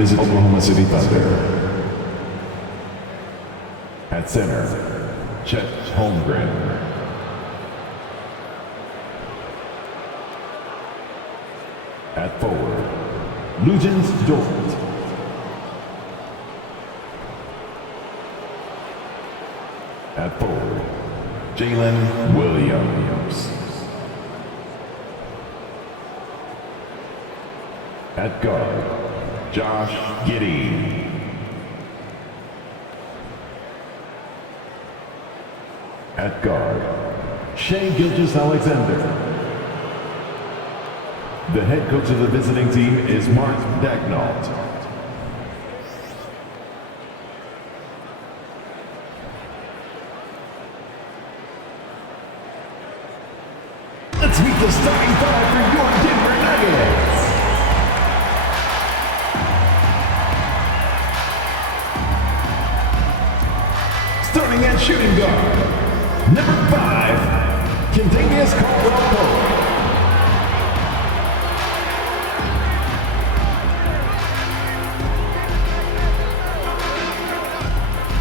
visit Oklahoma City Thunder. At center, Chet Holmgren. At forward, Lugens Dort. At forward, Jalen Williams. At guard, Josh Giddey. At guard, Shea Gilgeous-Alexander. The head coach of the visiting team is Mark Dagnalt. Let's meet the starting five for your Denver Nuggets. Starting at shooting guard, number 5, Kentavious Caldwell-Pope.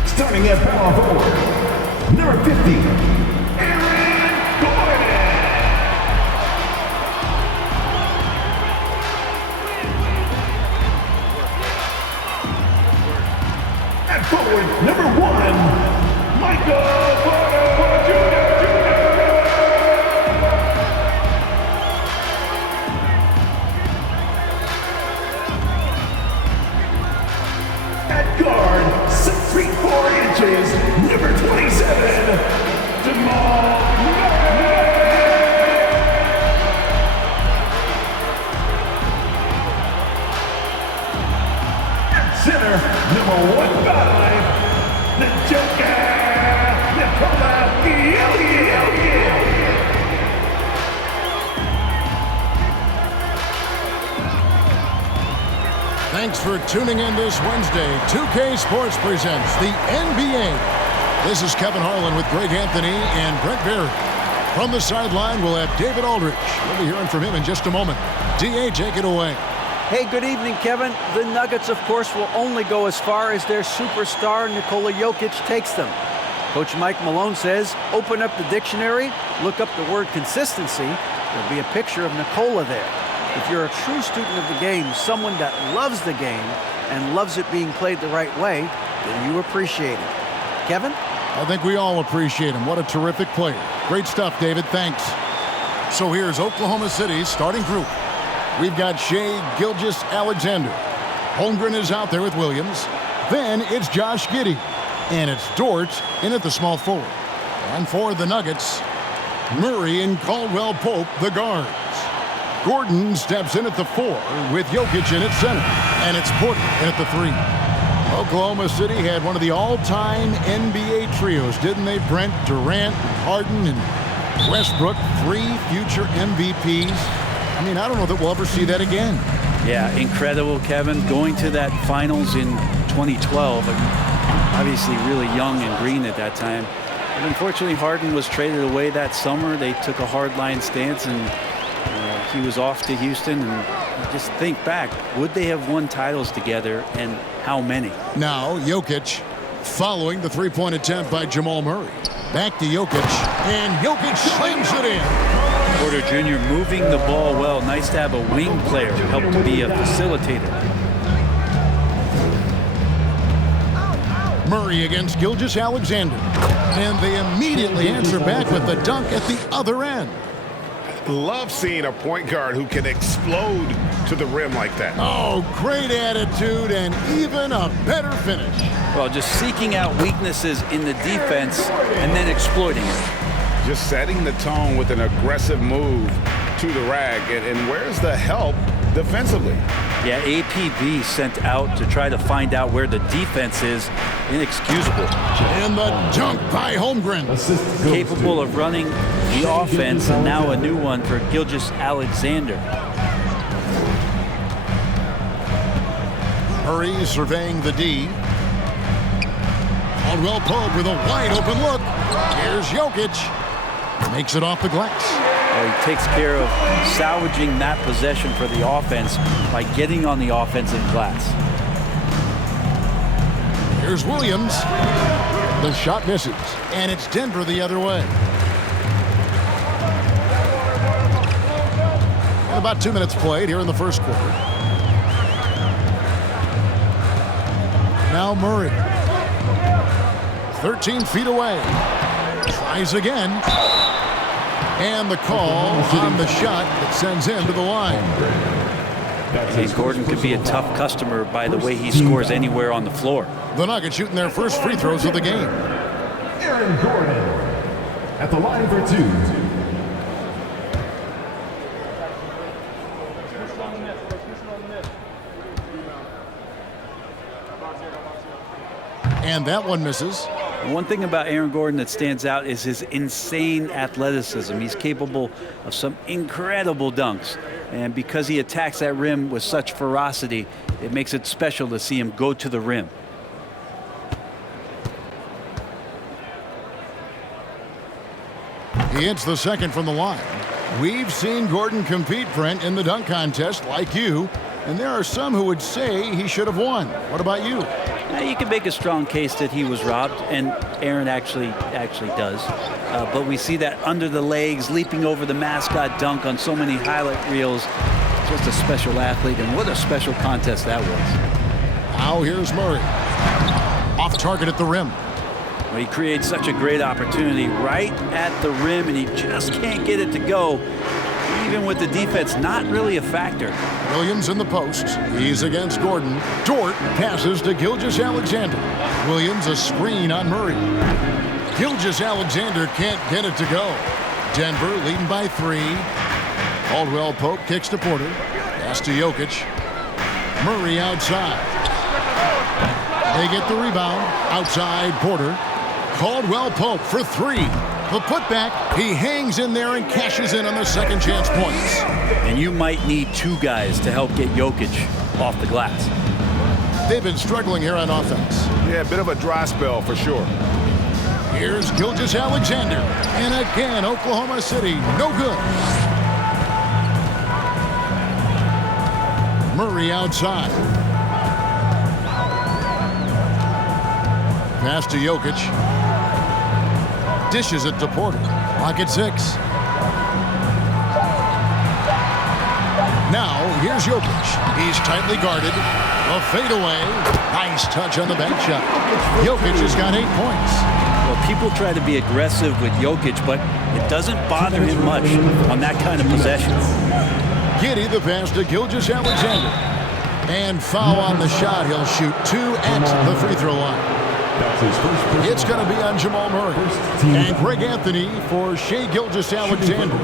Starting at power forward, number 50, Aaron Gordon. At forward, number 1, Michael Porter Jr. At guard, 6 feet 4 inches, number 27, Jamal Murray. At center, number 15, the Joker, Nikola Jokic. Thanks for tuning in this Wednesday. 2K Sports presents the NBA. This is Kevin Harlan with Greg Anthony and Brent Berry. From the sideline, we'll have David Aldrich. We'll be hearing from him in just a moment. DA, take it away. Hey, good evening, Kevin. The Nuggets, of course, will only go as far as their superstar Nikola Jokic takes them. Coach Mike Malone says, open up the dictionary, look up the word consistency. There'll be a picture of Nikola there. If you're a true student of the game, someone that loves the game and loves it being played the right way, then you appreciate it. Kevin? I think we all appreciate him. What a terrific player. Great stuff, David. Thanks. So here's Oklahoma City's starting group. We've got Shea Gilgeous-Alexander. Holmgren is out there with Williams. Then it's Josh Giddey. And it's Dort in at the small forward. And for the Nuggets, Murray and Caldwell-Pope, the guards. Gordon steps in at the 4 with Jokic in at center. And it's Porter in at the 3. Oklahoma City had one of the all-time NBA trios, didn't they, Brent? Durant, Harden, and Westbrook, 3 future MVPs. I mean, I don't know that we'll ever see that again. Yeah, incredible, Kevin. Going to that finals in 2012, obviously really young and green at that time. But unfortunately, Harden was traded away that summer. They took a hardline stance, and he was off to Houston. And just think back, would they have won titles together, and how many? Now, Jokic following the three-point attempt by Jamal Murray. Back to Jokic, and Jokic slings it in. Porter Jr. moving the ball well. Nice to have a wing player help to be a facilitator. Murray against Gilgeous-Alexander. And they immediately answer back with the dunk at the other end. Love seeing a point guard who can explode to the rim like that. Oh, great attitude and even a better finish. Well, just seeking out weaknesses in the defense and then exploiting it. Just setting the tone with an aggressive move to the rack. And where's the help defensively? Yeah, APB sent out to try to find out where the defense is. Inexcusable. And the dunk by Holmgren. Capable of running the offense, and now a new one for Gilgeous-Alexander. Murray surveying the D. Caldwell-Pope with a wide open look. Here's Jokic. Makes it off the glass. Well, he takes care of salvaging that possession for the offense by getting on the offensive glass. Here's Williams. The shot misses, and it's Denver the other way. And about 2 minutes played here in the first quarter. Now Murray. 13 feet away. Tries again. And the call on the shot that sends him to the line. And Gordon could be a tough customer by the way he scores anywhere on the floor. The Nuggets shooting their first free throws of the game. Aaron Gordon at the line for 2. And that one misses. One thing about Aaron Gordon that stands out is his insane athleticism. He's capable of some incredible dunks. And because he attacks that rim with such ferocity, it makes it special to see him go to the rim. He hits the second from the line. We've seen Gordon compete, Brent, in the dunk contest like you, and there are some who would say he should have won. What about you? You can make a strong case that he was robbed, and Aaron actually does. But we see that under the legs, leaping over the mascot dunk on so many highlight reels. Just a special athlete, and what a special contest that was. Now here's Murray. Off target at the rim. Well, he creates such a great opportunity right at the rim, and he just can't get it to go. Even with the defense not really a factor. Williams in the post. He's against Gordon. Dort passes to Gilgeous-Alexander. Williams a screen on Murray. Gilgeous-Alexander can't get it to go. Denver leading by 3. Caldwell Pope kicks to Porter. Pass to Jokic. Murray outside. They get the rebound. Outside Porter. Caldwell Pope for 3. The putback, he hangs in there and cashes in on the second chance points. And you might need 2 guys to help get Jokic off the glass. They've been struggling here on offense. Yeah, a bit of a dry spell for sure. Here's Gilgeous-Alexander. And again, Oklahoma City, no good. Murray outside. Pass to Jokic. Dishes it to Porter. Clock at 6. Now, here's Jokic. He's tightly guarded. A fadeaway. Nice touch on the bank shot. Jokic has got 8 points. Well, people try to be aggressive with Jokic, but it doesn't bother him much on that kind of possession. Giddey the pass to Gilgeous-Alexander. And foul on the shot. He'll shoot 2 at the free throw line. It's going to be on Jamal Murray. And Greg Anthony for Shai Gilgeous-Alexander.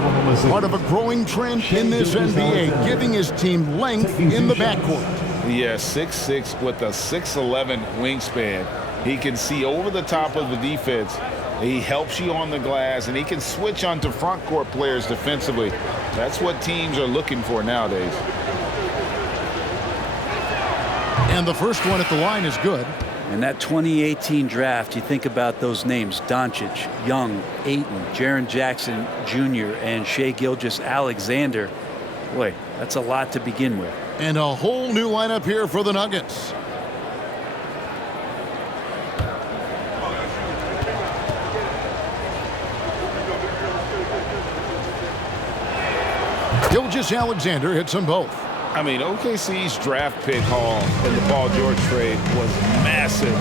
Part of a growing trend in this NBA, giving his team length in the backcourt. Yeah, 6'6" with a 6'11" wingspan. He can see over the top of the defense. He helps you on the glass, and he can switch onto front court players defensively. That's what teams are looking for nowadays. And the first one at the line is good. In that 2018 draft, you think about those names: Doncic, Young, Ayton, Jaren Jackson Jr., and Shai Gilgeous-Alexander. Boy, that's a lot to begin with. And a whole new lineup here for the Nuggets. Gilgeous-Alexander hits them both. I mean, OKC's draft pick haul in the Paul George trade was massive.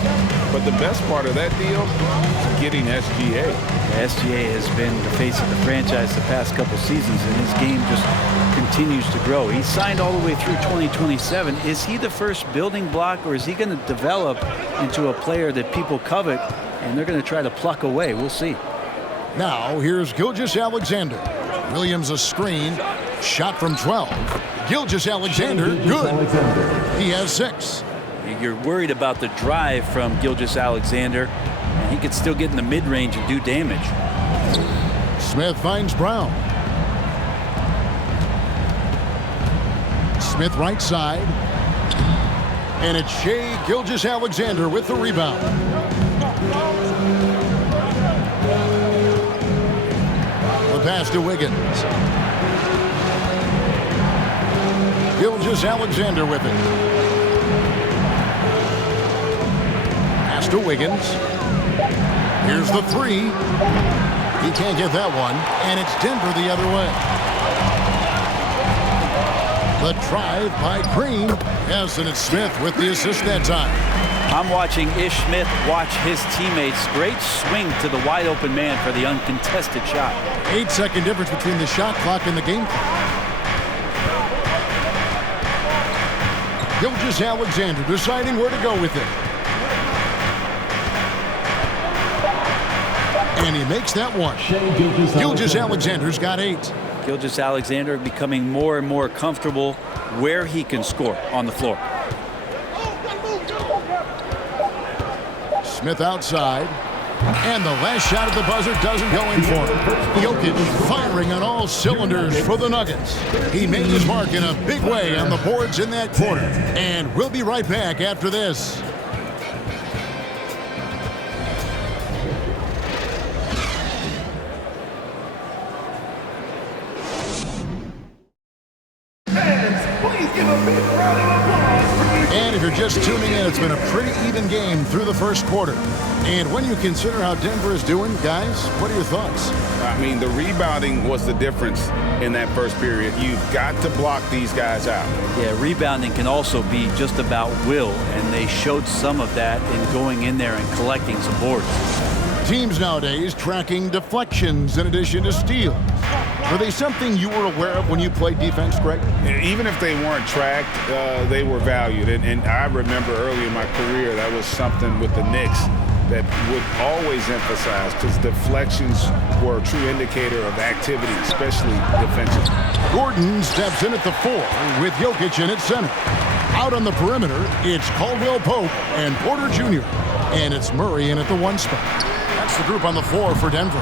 But the best part of that deal is getting SGA. SGA has been the face of the franchise the past couple seasons, and his game just continues to grow. He signed all the way through 2027. Is he the first building block, or is he going to develop into a player that people covet and they're going to try to pluck away? We'll see. Now, here's Gilgeous-Alexander. Williams a screen. Shot from 12. Gilgeous-Alexander, good. He has 6. You're worried about the drive from Gilgeous-Alexander, and he could still get in the mid-range and do damage. Smith finds Brown. Smith right side. And it's Shai Gilgeous-Alexander with the rebound. The pass to Wiggins. Gilgeous-Alexander with it. to Wiggins. Here's the three. He can't get that one, and it's Denver the other way. The drive by Green. Yes, and it's Smith with the assist that time. I'm watching Ish Smith watch his teammates. Great swing to the wide open man for the uncontested shot. 8-second difference between the shot clock and the game clock. Gilgeous-Alexander deciding where to go with it. And he makes that one. Gilgeous-Alexander's got 8. Gilgeous-Alexander becoming more and more comfortable where he can score on the floor. Smith outside. And the last shot at the buzzer doesn't go in for him. Jokic firing on all cylinders for the Nuggets. He made his mark in a big way on the boards in that quarter. And we'll be right back after this. And if you're just tuning in, it's been a pretty even game through the first quarter. And when you consider how Denver is doing, guys, what are your thoughts? I mean, the rebounding was the difference in that first period. You've got to block these guys out. Yeah, rebounding can also be just about will, and they showed some of that in going in there and collecting some boards. Teams nowadays tracking deflections in addition to steals. Were they something you were aware of when you played defense, Greg? Even if they weren't tracked, they were valued. And I remember early in my career, that was something with the Knicks that would always emphasize, because deflections were a true indicator of activity, especially defensive. Gordon steps in at the 4 with Jokic in at center. Out on the perimeter, it's Caldwell Pope and Porter Jr. And it's Murray in at the 1 spot. That's the group on the floor for Denver.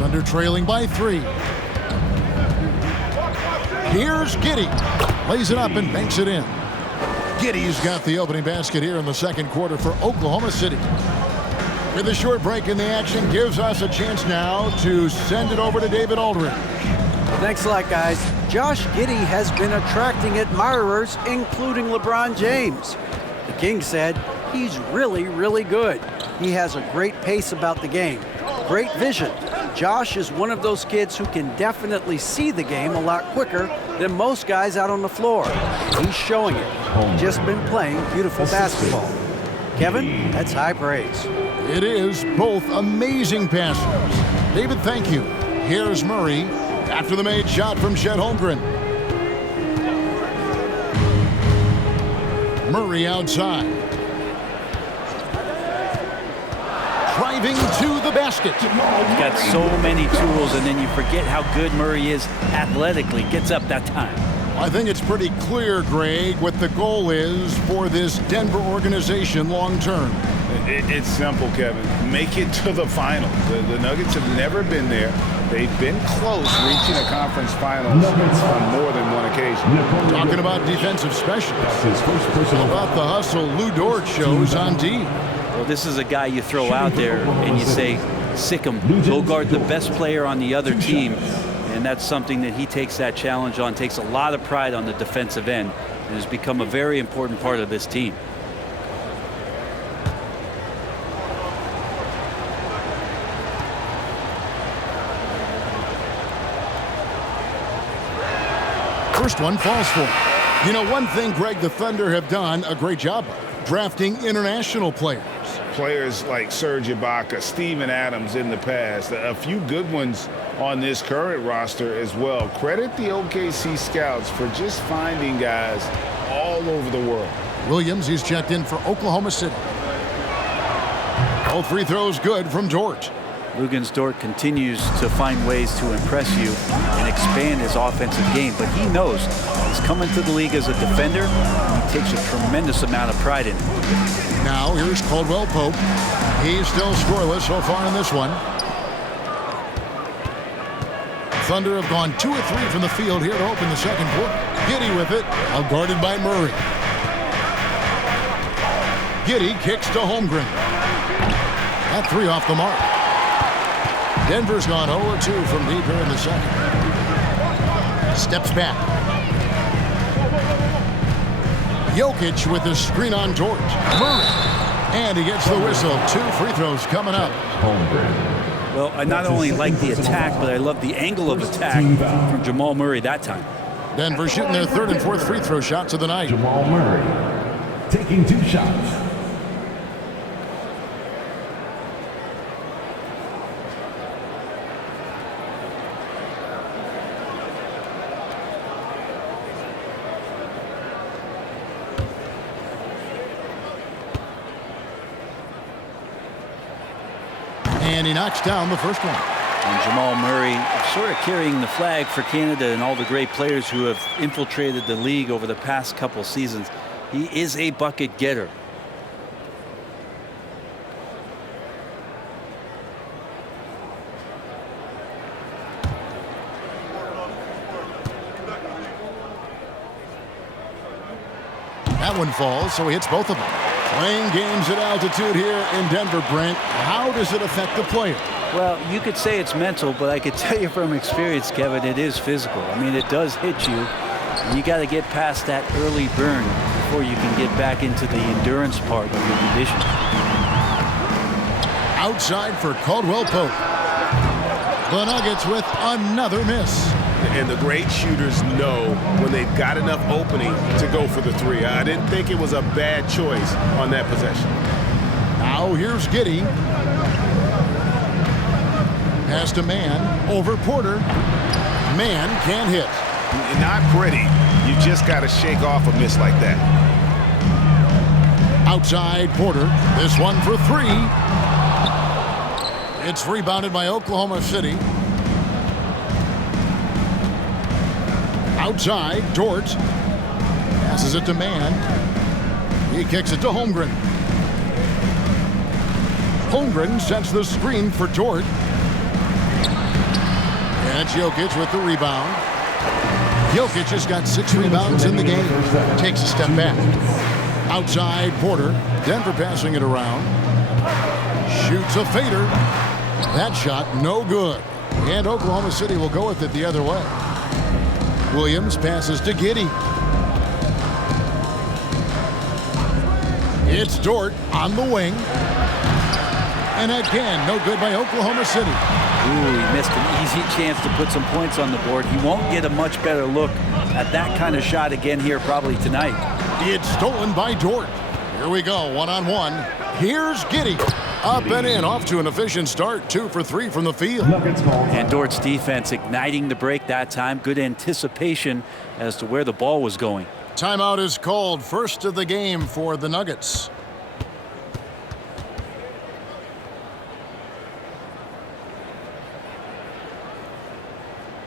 Thunder trailing by 3. Here's Giddey. Lays it up and banks it in. Giddey's got the opening basket here in the second quarter for Oklahoma City. With a short break in the action, gives us a chance now to send it over to David Aldridge. Thanks a lot, guys. Josh Giddey has been attracting admirers, including LeBron James. The King said he's really, really good. He has a great pace about the game, great vision. Josh is one of those kids who can definitely see the game a lot quicker than most guys out on the floor. He's showing it. Just been playing beautiful basketball. Kevin, that's high praise. It is both amazing passes. David, thank you. Here's Murray after the made shot from Chet Holmgren. Murray outside. Driving to the basket. He's got so many tools, and then you forget how good Murray is athletically. Gets up that time. I think it's pretty clear, Greg, what the goal is for this Denver organization long term. It's simple, Kevin. Make it to the finals. The Nuggets have never been there. They've been close reaching a conference finals on more than one occasion. Talking about defensive specialists. About the hustle Lou Dort shows on D. Well, this is a guy you throw out there and you say, sick him, go guard the best player on the other team. And that's something that he takes that challenge on, takes a lot of pride on the defensive end, and has become a very important part of this team. First one falls for him. You know, one thing, Greg, the Thunder have done a great job of drafting international players. Players like Serge Ibaka, Steven Adams in the past, a few good ones on this current roster as well. Credit the OKC scouts for just finding guys all over the world. Williams, he's checked in for Oklahoma City. All free throws good from Dort. Luguentz Dort continues to find ways to impress you and expand his offensive game, but he knows he's coming to the league as a defender. He takes a tremendous amount of pride in it. Now here's Caldwell Pope. He's still scoreless so far in this one. Thunder have gone 2 of 3 from the field here to open the second quarter. Giddey with it, guarded by Murray. Giddey kicks to Holmgren. That 3 off the mark. Denver's gone 0-2 from deep here in the second. Steps back. Jokic with the screen on George. Murray. And he gets the whistle. 2 free throws coming up. Well, I not only like the attack, but I love the angle of attack from Jamal Murray that time. Denver shooting their 3rd and 4th free throw shots of the night. Jamal Murray taking 2 shots. And he knocks down the first one. And Jamal Murray sort of carrying the flag for Canada and all the great players who have infiltrated the league over the past couple seasons. He is a bucket getter. That one falls, so he hits both of them. Playing games at altitude here in Denver, Brent. How does it affect the player? Well, you could say it's mental, but I could tell you from experience, Kevin, it is physical. I mean, it does hit you. And you got to get past that early burn before you can get back into the endurance part of your condition. Outside for Caldwell Pope. The Nuggets with another miss. And the great shooters know when they've got enough opening to go for the 3. I didn't think it was a bad choice on that possession. Now here's Giddey. Pass to Mann. Over Porter. Mann can't hit. Not pretty. You just got to shake off a miss like that. Outside Porter. This one for 3. It's rebounded by Oklahoma City. Outside, Dort passes it to Mann. He kicks it to Holmgren. Holmgren sets the screen for Dort. And it's Jokic with the rebound. Jokic has got 6 rebounds in the game. Takes a step back. Outside, Porter. Denver passing it around. Shoots a fader. That shot no good. And Oklahoma City will go with it the other way. Williams passes to Giddey. It's Dort on the wing. And again, no good by Oklahoma City. Ooh, he missed an easy chance to put some points on the board. He won't get a much better look at that kind of shot again here probably tonight. It's stolen by Dort. Here we go, 1-on-1. Here's Giddey. Up and in, off to an efficient start. 2 for 3 from the field. And Dort's defense igniting the break that time. Good anticipation as to where the ball was going. Timeout is called. First of the game for the Nuggets.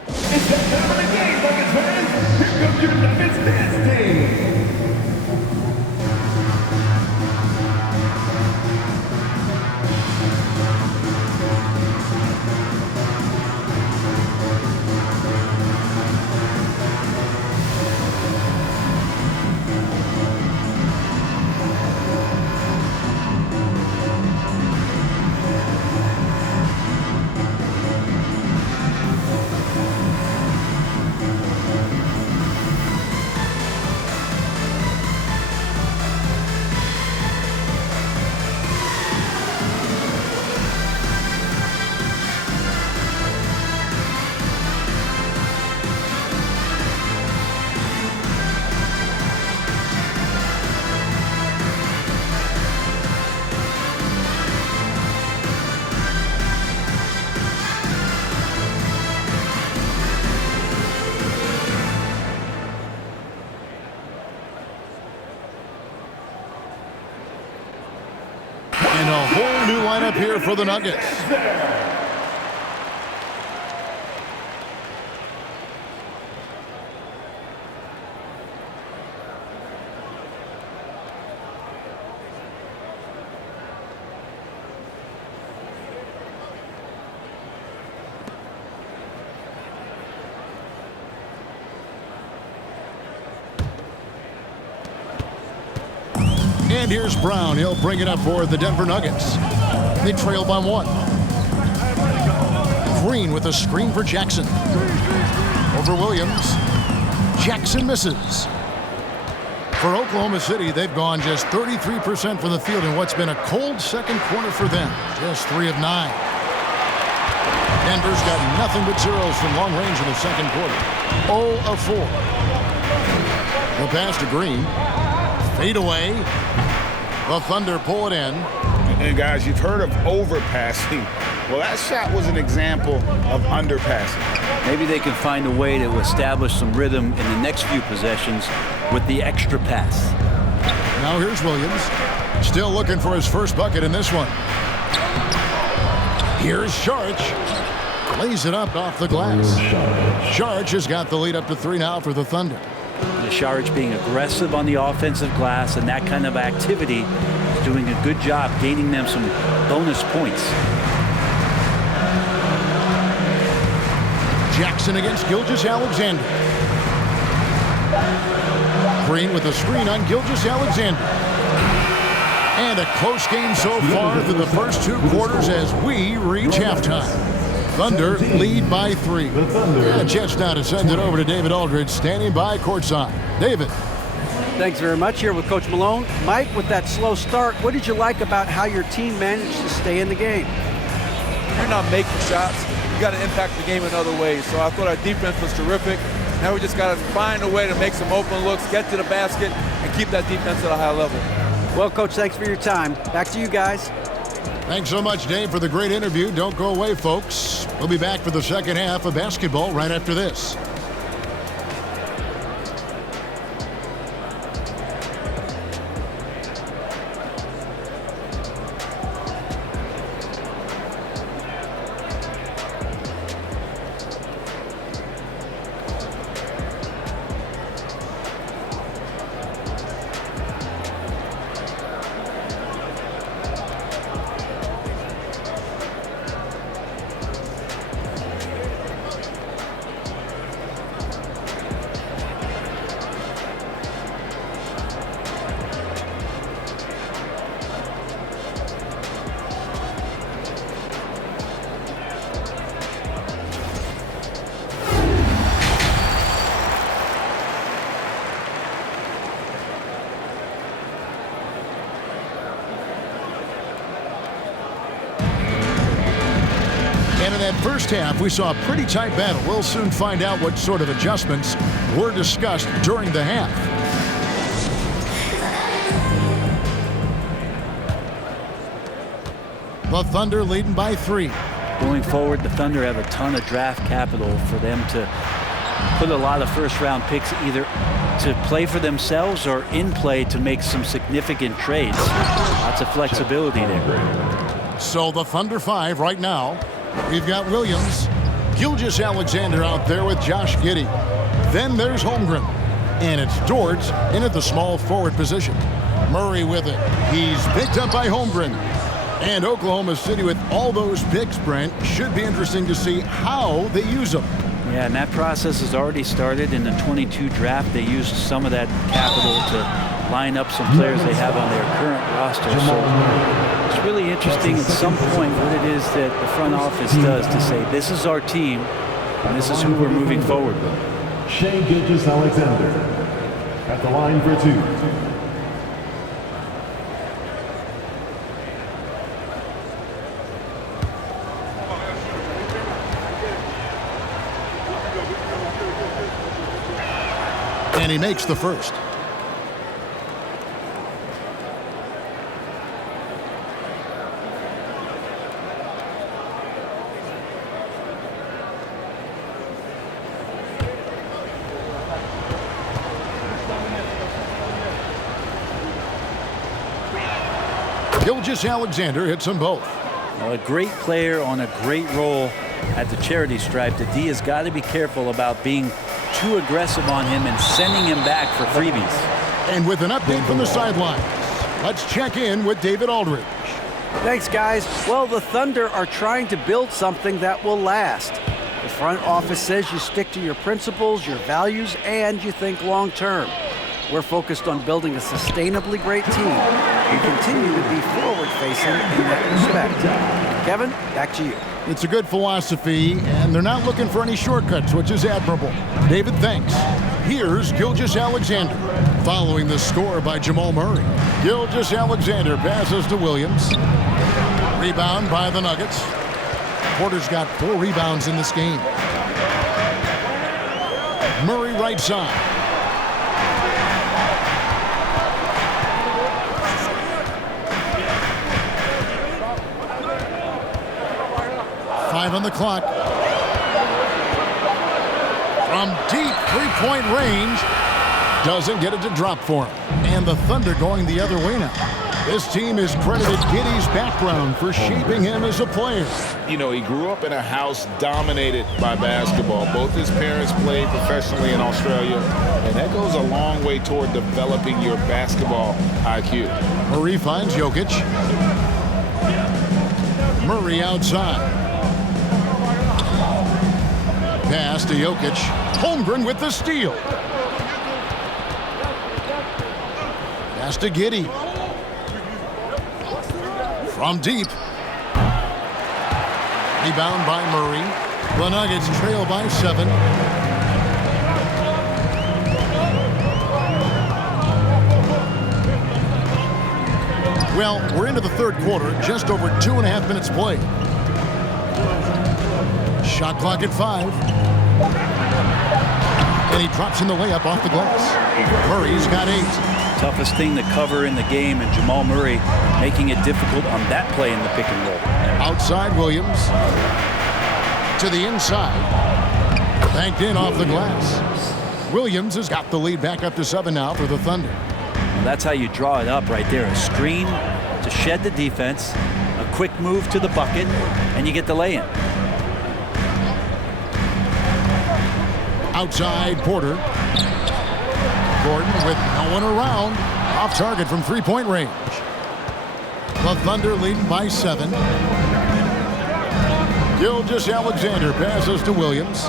It's that time of the game, Nuggets fans. Here comes your Nuggets dance team. And a whole new lineup here for the Nuggets. And here's Brown. He'll bring it up for the Denver Nuggets. They trail by 1. Green with a screen for Jackson. Over Williams. Jackson misses. For Oklahoma City, they've gone just 33% from the field in what's been a cold second quarter for them. Just 3 of 9. Denver's got nothing but zeros from long range in the second quarter. 0 of 4. The pass to Green. Fade away. The Thunder pull it in. And guys, you've heard of overpassing. Well, that shot was an example of underpassing. Maybe they can find a way to establish some rhythm in the next few possessions with the extra pass. Now here's Williams. Still looking for his first bucket in this one. Here's Sharch. Lays it up off the glass. Sharch has got the lead up to 3 now for the Thunder. Sharch being aggressive on the offensive glass and that kind of activity is doing a good job gaining them some bonus points. Jackson against Gilgeous-Alexander. Green with a screen on Gilgeous-Alexander. And a close game so far through the first 2 quarters as we reach halftime. Thunder lead by 3. And Jets now to send it over to David Aldridge, standing by courtside. David. Thanks very much. Here with Coach Malone. Mike, with that slow start, what did you like about how your team managed to stay in the game? You're not making shots. You got to impact the game in other ways. So I thought our defense was terrific. Now we just got to find a way to make some open looks, get to the basket, and keep that defense at a high level. Well, Coach, thanks for your time. Back to you guys. Thanks so much, Dave, for the great interview. Don't go away, folks. We'll be back for the second half of basketball right after this. And in that first half, we saw a pretty tight battle. We'll soon find out what sort of adjustments were discussed during the half. The Thunder leading by 3. Going forward, the Thunder have a ton of draft capital for them to put a lot of first-round picks either to play for themselves or in play to make some significant trades. Lots of flexibility there. So the Thunder 5 right now. We've got Williams, Gilgeous-Alexander out there with Josh Giddey. Then there's Holmgren. And it's Dort in at the small forward position. Murray with it. He's picked up by Holmgren. And Oklahoma City with all those picks, Brent, should be interesting to see how they use them. Yeah, and that process has already started in the 22 draft. They used some of that capital to line up some players they have on their current roster. So it's really interesting at some point what it is that the front office does to say, this is our team, and this is who we're moving forward with. Shai Gilgeous-Alexander at the line for 2. And he makes the first. Gilgeous-Alexander hits them both. Well, a great player on a great role at the charity stripe. The D has got to be careful about being too aggressive on him and sending him back for freebies. And with an update from the sidelines, let's check in with David Aldridge. Thanks, guys. Well, the Thunder are trying to build something that will last. The front office says you stick to your principles, your values, and you think long term. We're focused on building a sustainably great team. We continue to be forward-facing in that respect. Kevin, back to you. It's a good philosophy, and they're not looking for any shortcuts, which is admirable. David, thanks. Here's Gilgeous-Alexander. Following the score by Jamal Murray. Gilgeous-Alexander passes to Williams. Rebound by the Nuggets. Porter's got 4 rebounds in this game. Murray right side. Five on the clock. From deep three-point range. Doesn't get it to drop for him. And the Thunder going the other way now. This team is credited Giddey's background for shaping him as a player. You know, he grew up in a house dominated by basketball. Both his parents played professionally in Australia, and that goes a long way toward developing your basketball IQ. Murray finds Jokic. Murray outside. Pass to Jokic. Holmgren with the steal. Pass to Giddey. From deep. Rebound by Murray. The Nuggets trail by 7. Well, we're into the third quarter, just over 2.5 minutes played. Shot clock at 5. And he drops in the layup off the glass. Murray's got 8. Toughest thing to cover in the game, and Jamal Murray making it difficult on that play in the pick and roll. Outside Williams. To the inside. Banked in off the glass. Williams has got the lead back up to 7 now for the Thunder. Well, that's how you draw it up right there. A screen to shed the defense, a quick move to the bucket, and you get the lay-in. Outside Porter. Gordon with no one around. Off target from three-point range. The Thunder leading by 7. Gilgeous-Alexander passes to Williams.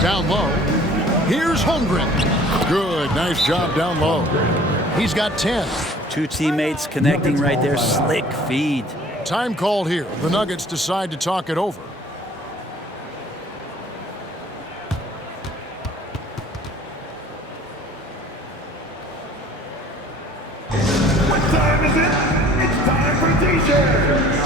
Down low. Here's Holmgren. Good. Nice job down low. He's got 10. 2 teammates connecting right there. Slick feed. Time called here. The Nuggets decide to talk it over. What time is it? It's time for t-shirts.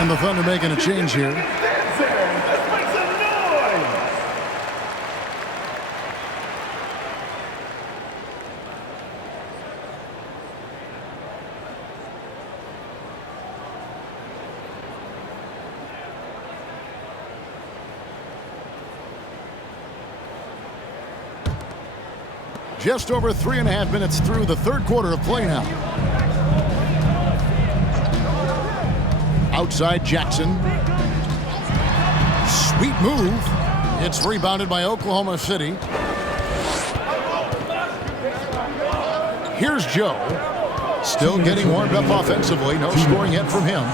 And the Thunder making a change here. Dancing. Let's make some noise. Just over 3.5 minutes through the third quarter of play now. Outside Jackson. Sweet move. It's rebounded by Oklahoma City. Here's Joe. Still getting warmed up offensively. No scoring yet from him.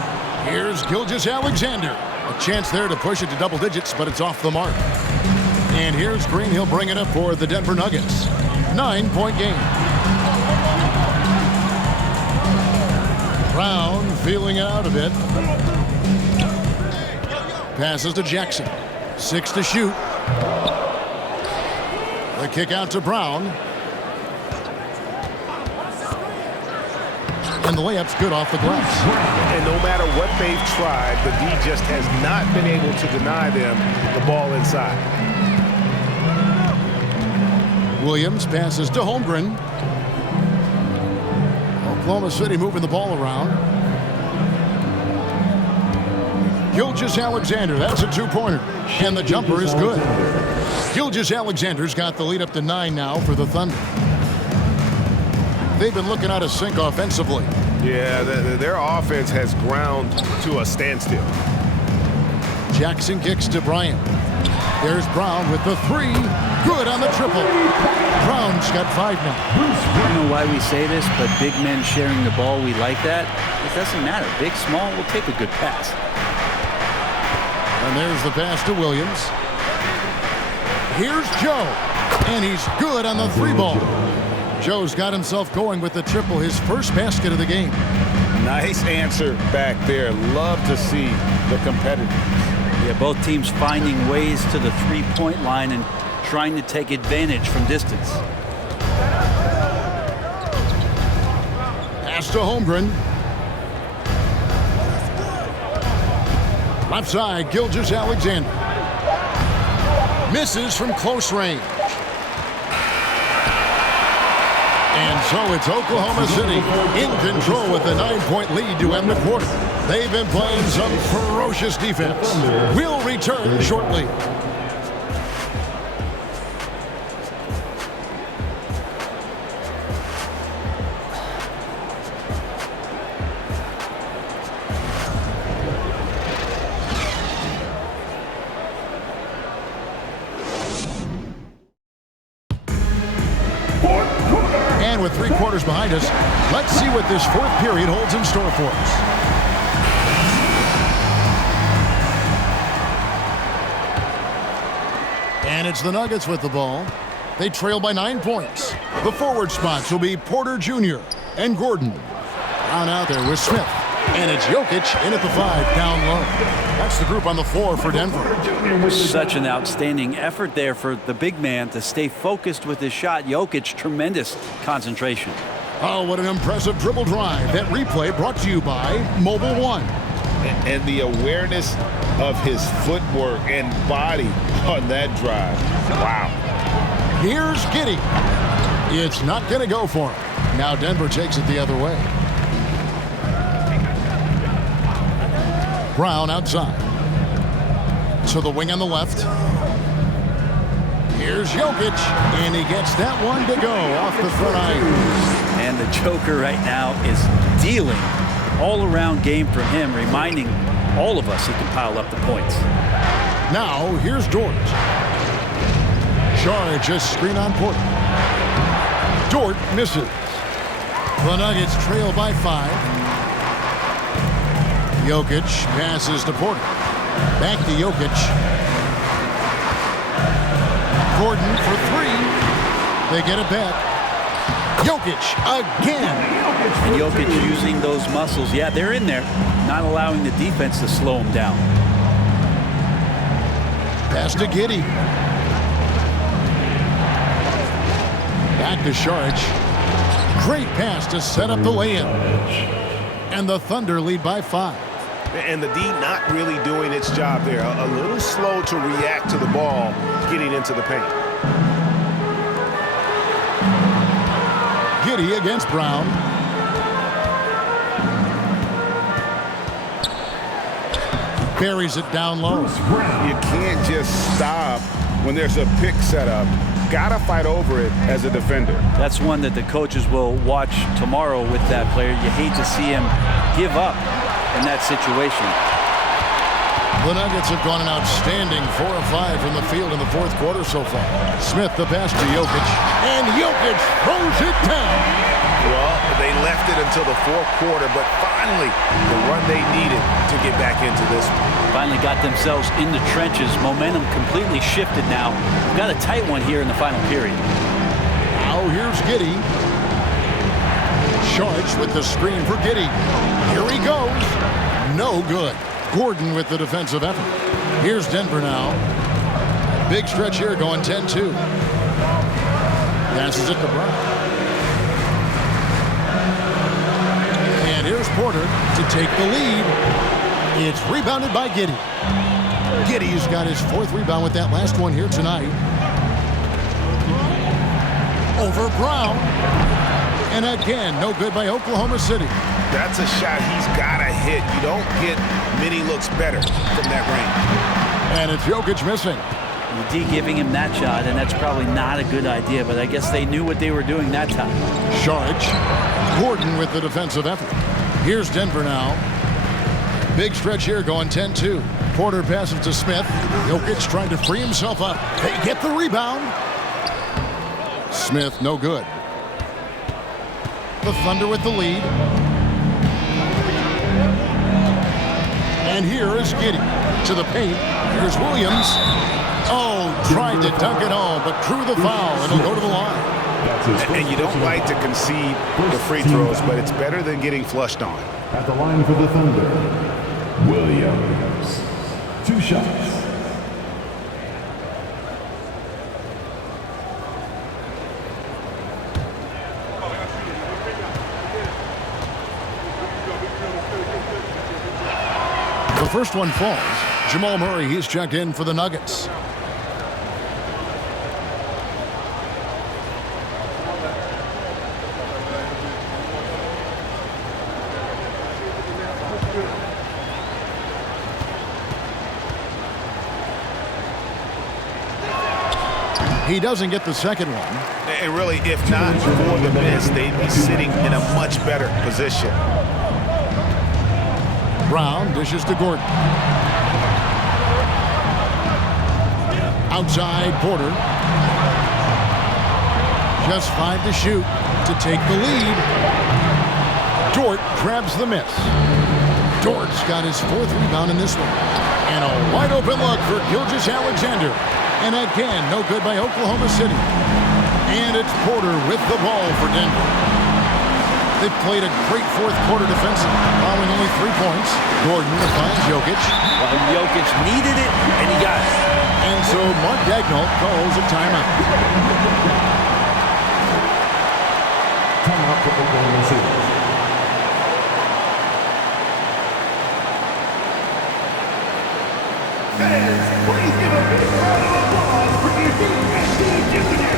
Here's Gilgeous-Alexander. A chance there to push it to double digits, but it's off the mark. And here's Green. He'll bring it up for the Denver Nuggets. 9-point game. Brown feeling it out a bit. Passes to Jackson. 6 to shoot. The kick out to Brown. And the layup's good off the glass. And no matter what they've tried, the D just has not been able to deny them the ball inside. Williams passes to Holmgren. Oklahoma City moving the ball around. Gilgeous-Alexander, that's a two-pointer. And the jumper is good. Gilgeous-Alexander's got the lead up to 9 now for the Thunder. They've been looking out of sync offensively. Yeah, their offense has ground to a standstill. Jackson kicks to Bryant. There's Brown with the 3. Good on the triple. Brown's got 5 now. I don't know why we say this, but big men sharing the ball, we like that. It doesn't matter. Big, small, we'll take a good pass. And there's the pass to Williams. Here's Joe. And he's good on the 3 ball. Joe's got himself going with the triple, his first basket of the game. Nice answer back there. Love to see the competitors. Yeah, both teams finding ways to the three-point line and trying to take advantage from distance. Pass to Holmgren. Left side, Gilgeous-Alexander. Misses from close range. And so it's Oklahoma City in control with a 9-point lead to end the quarter. They've been playing some ferocious defense. We'll return shortly. And with 3 quarters behind us, let's see what this 4th period holds in store for us. And it's the Nuggets with the ball. They trail by 9 points. The forward spots will be Porter Jr. and Gordon. Brown out there with Smith. And it's Jokic in at the 5 down low. That's the group on the floor for Denver. Such an outstanding effort there for the big man to stay focused with his shot. Jokic, tremendous concentration. Oh, what an impressive dribble drive. That replay brought to you by Mobile One. And the awareness of his footwork and body on that drive. Wow. Here's Giddey. It's not going to go for him. Now Denver takes it the other way. Brown outside. To the wing on the left. Here's Jokic, and he gets that one to go off the front iron. And the Joker right now is dealing all-around game from him, reminding all of us he can pile up the points. Now, here's Dort. Charge a screen on Porter. Dort misses. The Nuggets trail by 5. Jokic passes to Porter. Back to Jokic. Gordon for 3. They get it back. Jokic again. And Jokic using those muscles. Yeah, they're in there, not allowing the defense to slow him down. Pass to Giddey. Back to Saric. Great pass to set up the lay-in. And the Thunder lead by 5. And the D not really doing its job there. A little slow to react to the ball getting into the paint. Giddey against Brown. Buries it down low. You can't just stop when there's a pick set up. Gotta fight over it as a defender. That's one that the coaches will watch tomorrow with that player. You hate to see him give up in that situation. The Nuggets have gone an outstanding 4 of 5 from the field in the 4th quarter so far. Smith the pass to Jokic, and Jokic throws it down. Well, they left it until the 4th quarter, but finally the run they needed to get back into this one. Finally got themselves in the trenches. Momentum completely shifted now. We've got a tight one here in the final period. Now here's Giddey. Charged with the screen for Giddey. Here he goes. No good. Gordon with the defensive effort. Here's Denver now. Big stretch here going 10-2. Passes it to Brown. Here's Porter to take the lead. It's rebounded by Giddey. Giddey's got his 4th rebound with that last one here tonight. Over Brown. And again, no good by Oklahoma City. That's a shot he's got to hit. You don't get many looks better from that range. And it's Jokic missing. The D giving him that shot, and that's probably not a good idea, but I guess they knew what they were doing that time. Saric. Gordon with the defensive effort. Here's Denver now. Big stretch here going 10-2. Porter passes to Smith. Jokic trying to free himself up. They get the rebound. Smith, no good. The Thunder with the lead. And here is Giddey to the paint. Here's Williams. Oh, tried to dunk it home, but drew the foul, and he'll go to the line. And you don't like to concede the free throws, but it's better than getting flushed on. At the line for the Thunder, Williams. 2 shots. The first one falls. Jamal Murray, he's checked in for the Nuggets. He doesn't get the second one. And really, if not for the miss, they'd be sitting in a much better position. Brown dishes to Gordon. Outside Porter. Just 5 to shoot to take the lead. Dort grabs the miss. Dort's got his 4th rebound in this one. And a wide open look for Gilgeous-Alexander. And again, no good by Oklahoma City. And it's Porter with the ball for Denver. They've played a great 4th quarter defensively, allowing only 3 points. Gordon finds Jokic. Well, Jokic needed it, and he got it. And so Mark Daigneault calls a timeout. Timeout for Oklahoma City. Fans, please give a big round of applause for UHD Junior.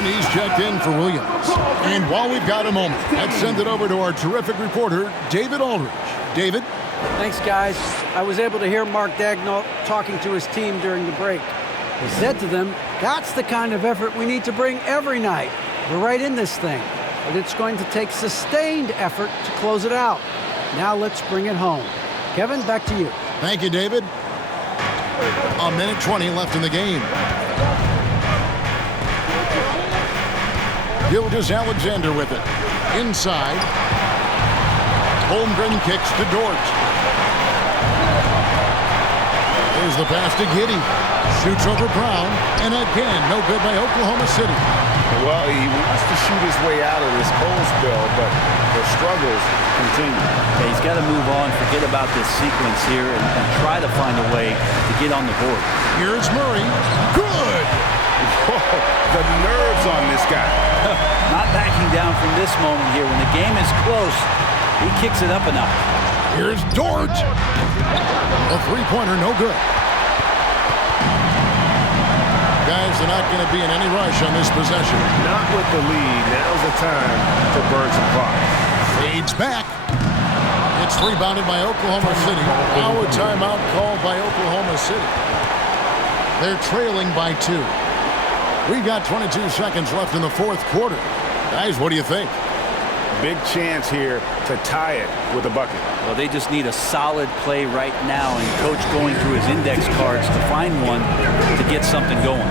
He's checked in for Williams. And while we've got a moment, let's send it over to our terrific reporter, David Aldridge. David? Thanks, guys. I was able to hear Mark Daigneault talking to his team during the break. He said to them, that's the kind of effort we need to bring every night. We're right in this thing, but it's going to take sustained effort to close it out. Now let's bring it home. Kevin, back to you. Thank you, David. A minute 20 left in the game. Gilgeous-Alexander with it. Inside. Holmgren kicks to Dort. There's the pass to Giddey. Shoots over Brown. And again, no good by Oklahoma City. Well, he wants to shoot his way out of this cold spell, but the struggles continue. Yeah, he's got to move on, forget about this sequence here, and try to find a way to get on the board. Here's Murray. Good! Whoa, the nerves on this guy. Not backing down from this moment here. When the game is close, he kicks it up a notch. Here's Dort. A three-pointer, no good. guys, they're not going to be in any rush on this possession. Not with the lead. Now's the time to burn some clock. Fades back. It's rebounded by Oklahoma City. Now a timeout called by Oklahoma City. They're trailing by 2. We've got 22 seconds left in the fourth quarter. Guys, what do you think? Big chance here to tie it with a bucket. Well, they just need a solid play right now, and Coach going through his index cards to find one to get something going.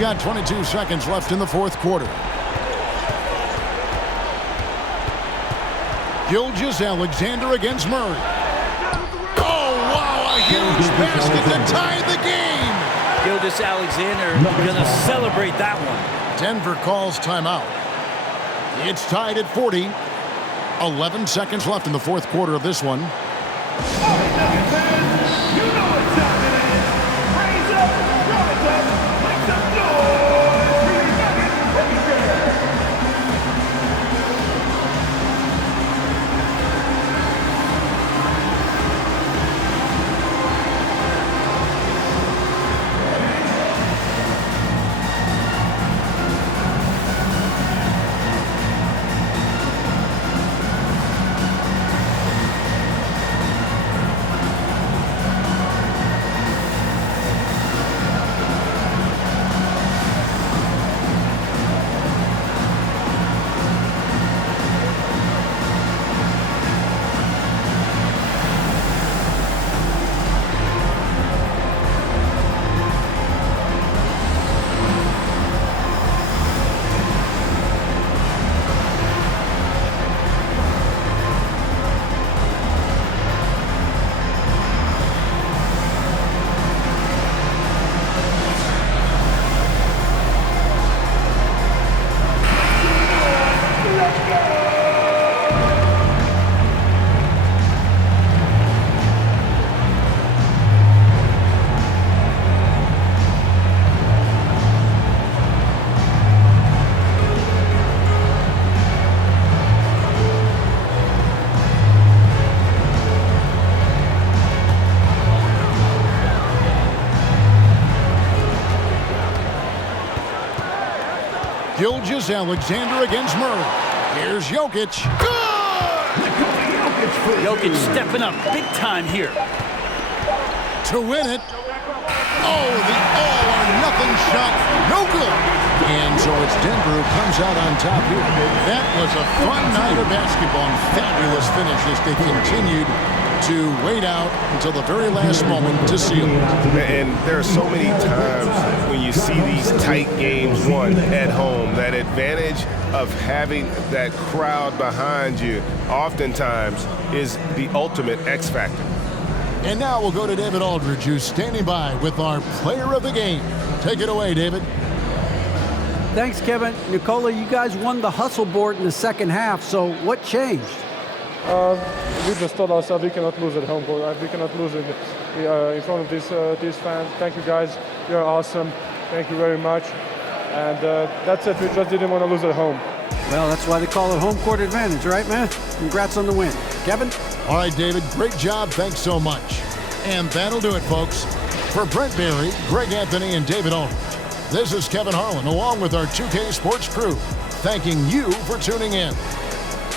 Got 22 seconds left in the fourth quarter. Gilgeous-Alexander against Murray. Oh, wow, a huge basket to tie the game. Gilgeous-Alexander gonna celebrate that one. Denver calls timeout. It's tied at 40. 11 seconds left in the fourth quarter of this one. All right, Nuggets fans, you know what time it is. Raise up, rise up, make some noise for your Nuggets Rangers. Gilgeous-Alexander against Murray. Here's Jokic. Jokic stepping up big time here. To win it. Oh, the all-or-nothing shot. No good. And so it's Denver who comes out on top here. That was a fun night of basketball and fabulous finish as they continued to wait out until the very last moment to seal it. And there are so many times when you see these tight games won at home, that advantage of having that crowd behind you oftentimes is the ultimate X factor. And now we'll go to David Aldridge, who's standing by with our player of the game. Take it away, David. Thanks, Kevin. Nicola, you guys won the hustle board in the second half, so what changed? We just told ourselves we cannot lose at home. We cannot lose in front of these fans. Thank you guys. You're awesome. Thank you very much. And that's it. We just didn't want to lose at home. Well, that's why they call it home court advantage, right, man? Congrats on the win. Kevin? All right, David, great job. Thanks so much. And that'll do it, folks. For Brent Berry, Greg Anthony, and David Ulrich, this is Kevin Harlan, along with our 2K Sports crew, thanking you for tuning in.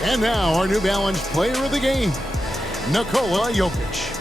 And now, our New Balance player of the game, Nikola Jokic.